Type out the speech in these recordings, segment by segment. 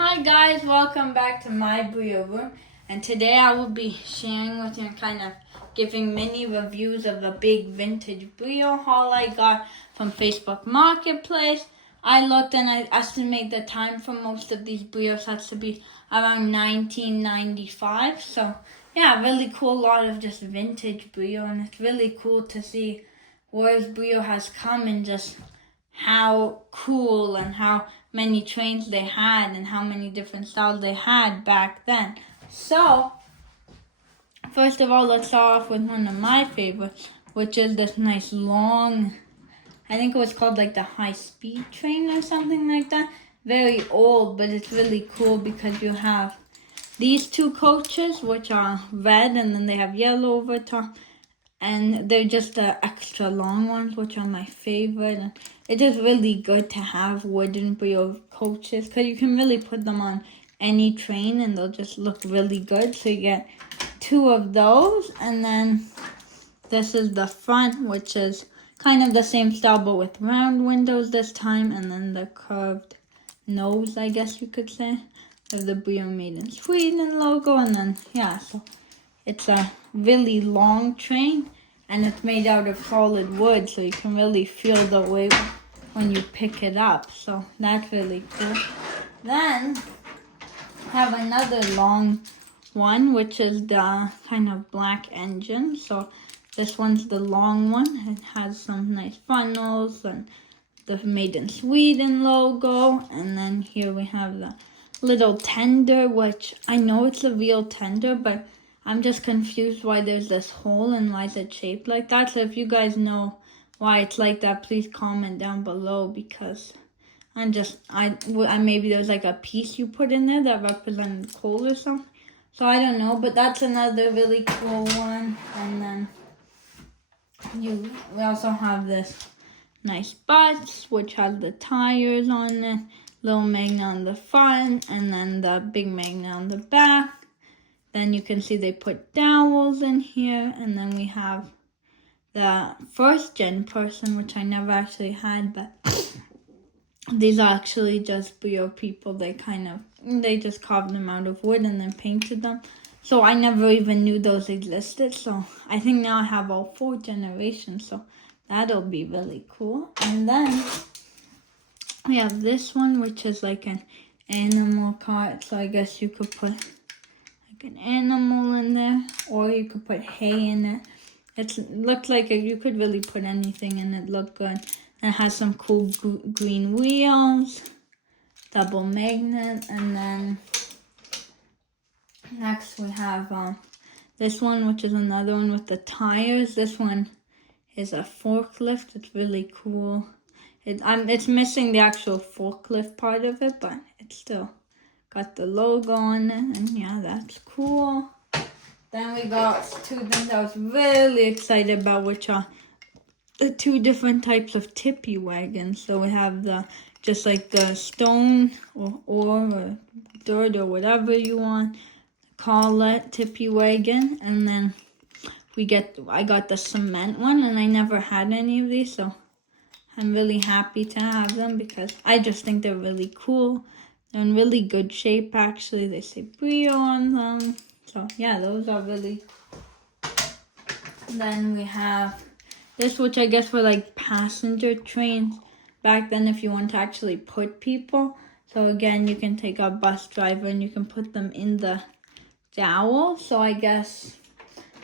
Hi guys, welcome back to My BRIO room, and today I will be sharing with you and kind of giving mini reviews of the big vintage BRIO haul I got from Facebook Marketplace. I looked and I estimate the time for most of these BRIO sets to be around 1995. So yeah, really cool, lot of just vintage BRIO, and it's really cool to see where BRIO has come and just how cool and how many trains they had and how many different styles they had back then. So, first of all, let's start off with one of my favorites, which is this nice long, I think it was called like the high-speed train or something like that. Very old, but it's really cool because you have these two coaches, which are red, and then they have yellow over top. And they're just the extra long ones, which are my favorite. And it is really good to have wooden BRIO coaches because you can really put them on any train and they'll just look really good. So you get two of those, and then this is the front, which is kind of the same style but with round windows this time, and then the curved nose, I guess you could say, of the BRIO Made in Sweden logo. And then yeah, so it's a really long train, and it's made out of solid wood, so you can really feel the weight when you pick it up. So that's really cool. Then have another long one, which is the kind of black engine. So this one's the long one. It has some nice funnels and the Made in Sweden logo. And then here we have the little tender, which I know it's a real tender, but I'm just confused why there's this hole and why is it shaped like that. So if you guys know why it's like that, please comment down below, because I maybe there's like a piece you put in there that represents coal or something. So I don't know, but that's another really cool one. And then we also have this nice bus, which has the tires on it, little magnet on the front, and then the big magnet on the back. Then you can see they put dowels in here, and then we have the first gen person, which I never actually had, but these are actually just BRIO people. They just carved them out of wood and then painted them. So I never even knew those existed. So I think now I have all 4 generations, so that'll be really cool. And then we have this one, which is like an animal cart. So I guess you could put an animal in there, or you could put hay in it. It looked like you could really put anything in it. Looked good. And it has some cool green wheels, double magnet, and then next we have this one, which is another one with the tires. This one is a forklift. It's really cool. It's missing the actual forklift part of it, but it's still got the logo on it, and yeah, that's cool. Then we got 2 things I was really excited about, which are the 2 different types of tippy wagons. So we have just like the stone or dirt or whatever you want to call it, tippy wagon. And then I got the cement one, and I never had any of these, so I'm really happy to have them because I just think they're really cool. They're in really good shape, actually. They say BRIO on them. So yeah, those are really cool. Then we have this, which I guess for like passenger trains back then, if you want to actually put people. So again, you can take a bus driver and you can put them in the dowel. So I guess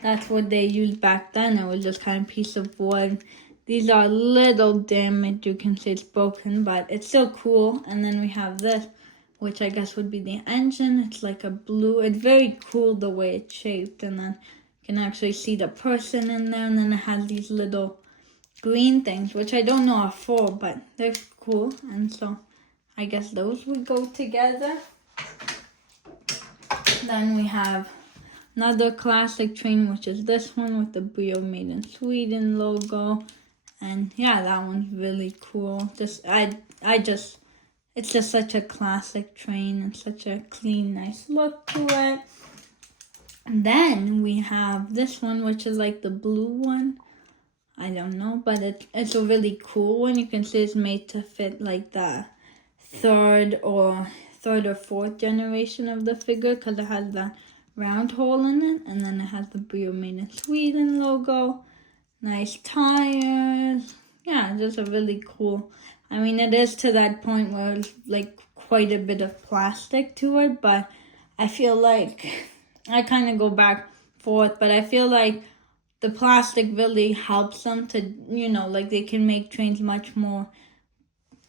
that's what they used back then. It was just kind of a piece of wood. These are a little damaged. You can see it's broken, but it's still cool. And then we have this, which I guess would be the engine. It's like a blue. It's very cool the way it's shaped. And then you can actually see the person in there. And then it has these little green things, which I don't know are for, but they're cool. And so I guess those would go together. Then we have another classic train, which is this one with the BRIO Made in Sweden logo. And yeah, that one's really cool. It's just such a classic train and such a clean, nice look to it. And then we have this one, which is like the blue one. I don't know, but it's a really cool one. You can see it's made to fit like the 3rd or third or fourth generation of the figure because it has that round hole in it, and then it has the BRIO Made in Sweden logo. Nice tires. Yeah, just a really cool. I mean, it is to that point where it's like quite a bit of plastic to it, but I feel like I kind of go back forth, but I feel like the plastic really helps them to, like they can make trains much more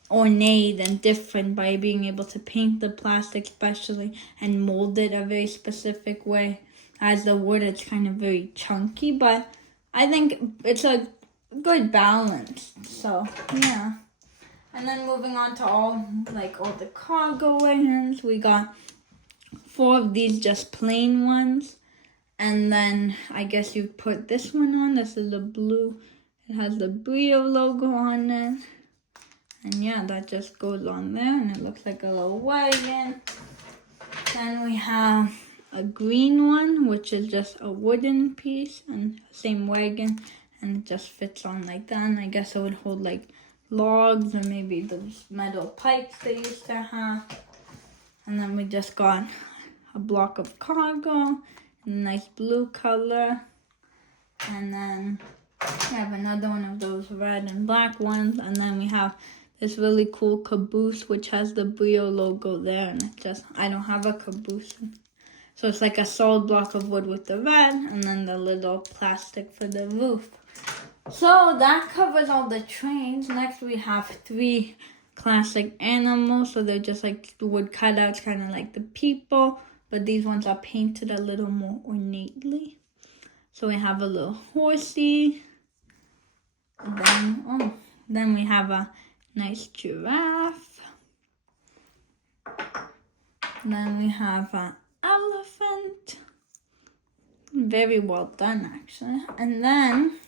ornate and different by being able to paint the plastic especially and mold it a very specific way. As the wood, it's kind of very chunky, but I think it's a good balance. So yeah. And then moving on to all the cargo wagons, we got 4 of these just plain ones. And then I guess you put this one on. This is the blue. It has the BRIO logo on it. And yeah, that just goes on there and it looks like a little wagon. Then we have a green one, which is just a wooden piece and same wagon. And it just fits on like that. And I guess it would hold like logs or maybe those metal pipes they used to have. And then we just got a block of cargo in a nice blue color. And then we have another one of those red and black ones. And then we have this really cool caboose, which has the BRIO logo there. And I don't have a caboose. So it's like a solid block of wood with the red and then the little plastic for the roof. So that covers all the trains. Next we have 3 classic animals. So they're just like the wood cutouts, kind of like the people. But these ones are painted a little more ornately. So we have a little horsey. Then we have a nice giraffe. Then we have an elephant. Very well done, actually. And then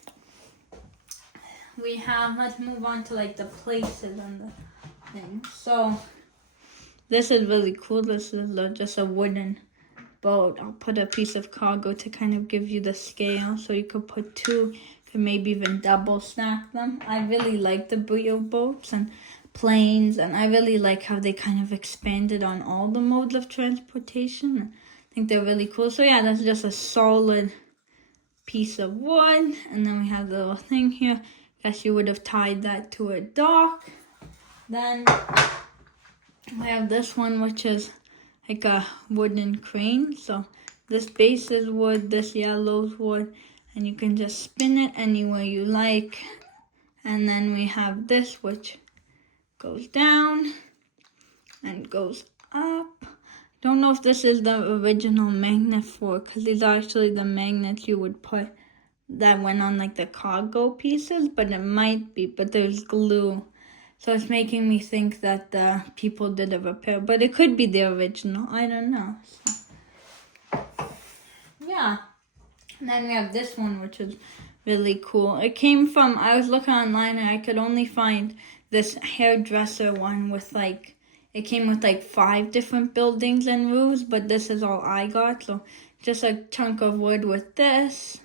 we have, let's move on to like the places and the things. So this is really cool. This is just a wooden boat. I'll put a piece of cargo to kind of give you the scale. So you could put 2, could maybe even double stack them. I really like the BRIO boats and planes, and I really like how they kind of expanded on all the modes of transportation. I think they're really cool. So yeah, that's just a solid piece of wood. And then we have the little thing here. Guess you would have tied that to a dock. Then we have this one, which is like a wooden crane. So this base is wood, this yellow's wood, and you can just spin it anywhere you like. And then we have this, which goes down and goes up. Don't know if this is the original magnet for it, because these are actually the magnets you would put that went on like the cargo pieces, but it might be, but there's glue. So it's making me think that the people did a repair, but it could be the original. I don't know. So, yeah. And then we have this one, which is really cool. It came from, I was looking online and I could only find this hairdresser one with it came with 5 different buildings and roofs, but this is all I got. So just a chunk of wood with this.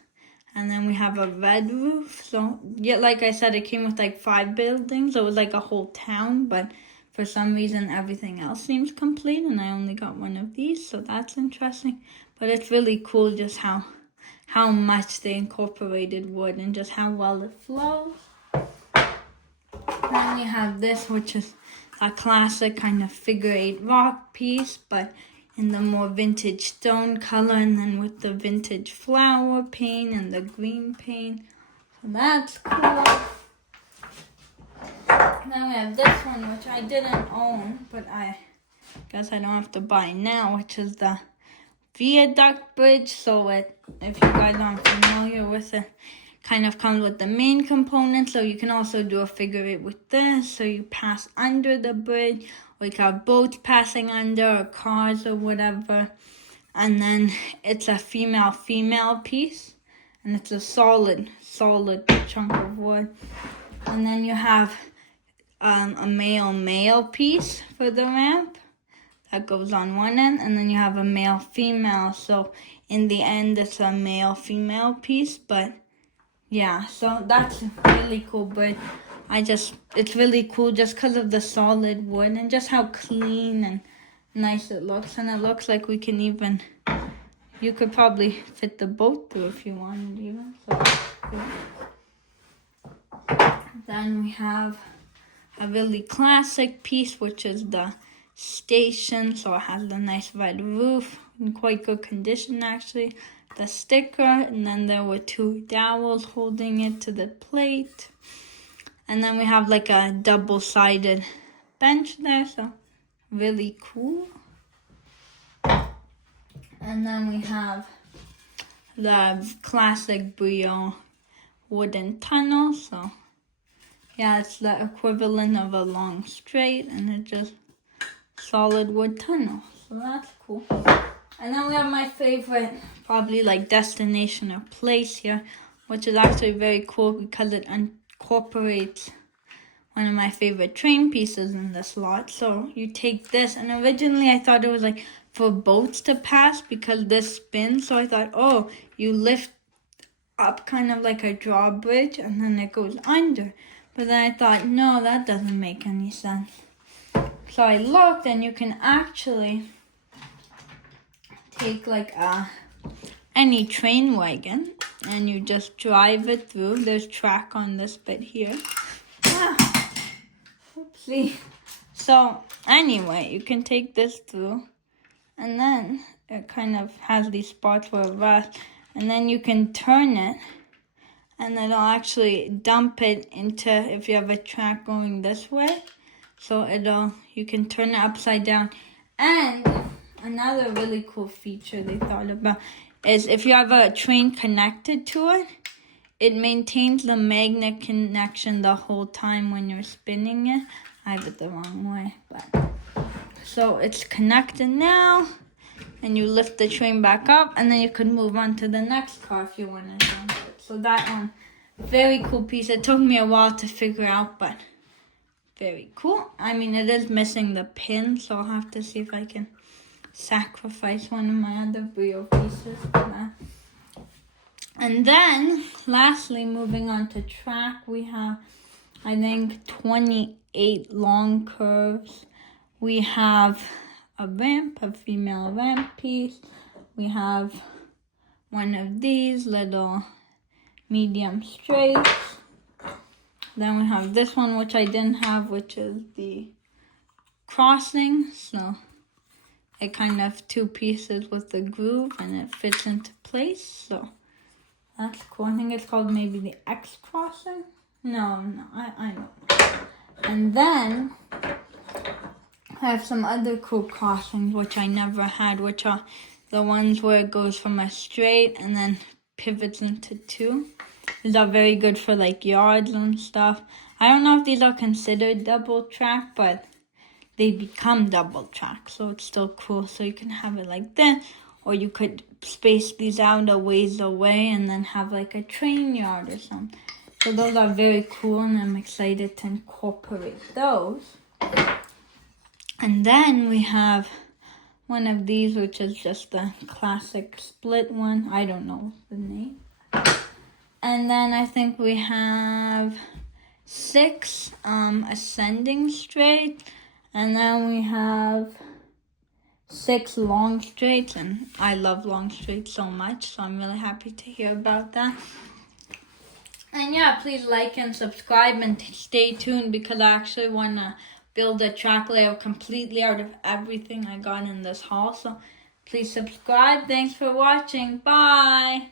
And then we have a red roof. So, yeah, like I said, it came with 5 buildings. It was like a whole town, but for some reason everything else seems complete. And I only got one of these, so that's interesting. But it's really cool just how much they incorporated wood and just how well it flows. Then we have this, which is a classic kind of figure 8 rock piece, but in the more vintage stone color, and then with the vintage flower paint and the green paint. So that's cool. Then we have this one, which I didn't own, but I guess I don't have to buy now, which is the viaduct bridge. So if you guys aren't familiar with it, kind of comes with the main component. So you can also do a figure 8 with this. So you pass under the bridge, or you can have boats passing under, or cars or whatever. And then it's a female piece, and it's a solid chunk of wood. And then you have a male piece for the ramp that goes on one end, and then you have a male-female. So in the end, it's a male-female piece, but yeah, so that's really cool. But it's really cool just because of the solid wood and just how clean and nice it looks. And it looks like we can even, you could probably fit the boat through if you wanted even. So then we have a really classic piece, which is the station. So it has the nice red roof in quite good condition actually. The sticker, and then there were 2 dowels holding it to the plate. And then we have like a double-sided bench there, so really cool. And then we have the classic BRIO wooden tunnel. So yeah, it's the equivalent of a long straight, and it's just solid wood tunnel. So that's cool. And then we have my favorite, probably like destination or place here, which is actually very cool because it incorporates one of my favorite train pieces in this lot. So you take this, and originally I thought it was like for boats to pass because this spins. So I thought, oh, you lift up kind of like a drawbridge and then it goes under. But then I thought, no, that doesn't make any sense. So I looked, and you can actually take like any train wagon and you just drive it through. There's track on this bit here. Oopsie. So anyway, you can take this through, and then it kind of has these spots where it rests, and then you can turn it, and it'll actually dump it into, if you have a track going this way, so you can turn it upside down. And another really cool feature they thought about is if you have a train connected to it, it maintains the magnet connection the whole time when you're spinning it. I have it the wrong way, but so it's connected now, and you lift the train back up, and then you can move on to the next car if you want to jump it. So that one, very cool piece. It took me a while to figure out, but very cool. I mean, it is missing the pin, so I'll have to see if I can sacrifice one of my other BRIO pieces for that. And then, lastly, moving on to track, we have, I think, 28 long curves. We have a ramp, a female ramp piece. We have one of these little medium straights. Then we have this one, which I didn't have, which is the crossing. So it kind of 2 pieces with the groove, and it fits into place. So that's cool. I think it's called maybe the X crossing. No, I know. And then I have some other cool crossings which I never had, which are the ones where it goes from a straight and then pivots into 2. These are very good for like yards and stuff. I don't know if these are considered double track, but they become double track, so it's still cool. So you can have it like this, or you could space these out a ways away and then have like a train yard or something. So those are very cool, and I'm excited to incorporate those. And then we have one of these, which is just the classic split one. I don't know the name. And then I think we have 6 ascending straight. And then we have 6 long straights. And I love long straights so much, so I'm really happy to hear about that. And yeah, please like and subscribe and stay tuned, because I actually want to build a track layout completely out of everything I got in this haul. So please subscribe. Thanks for watching. Bye.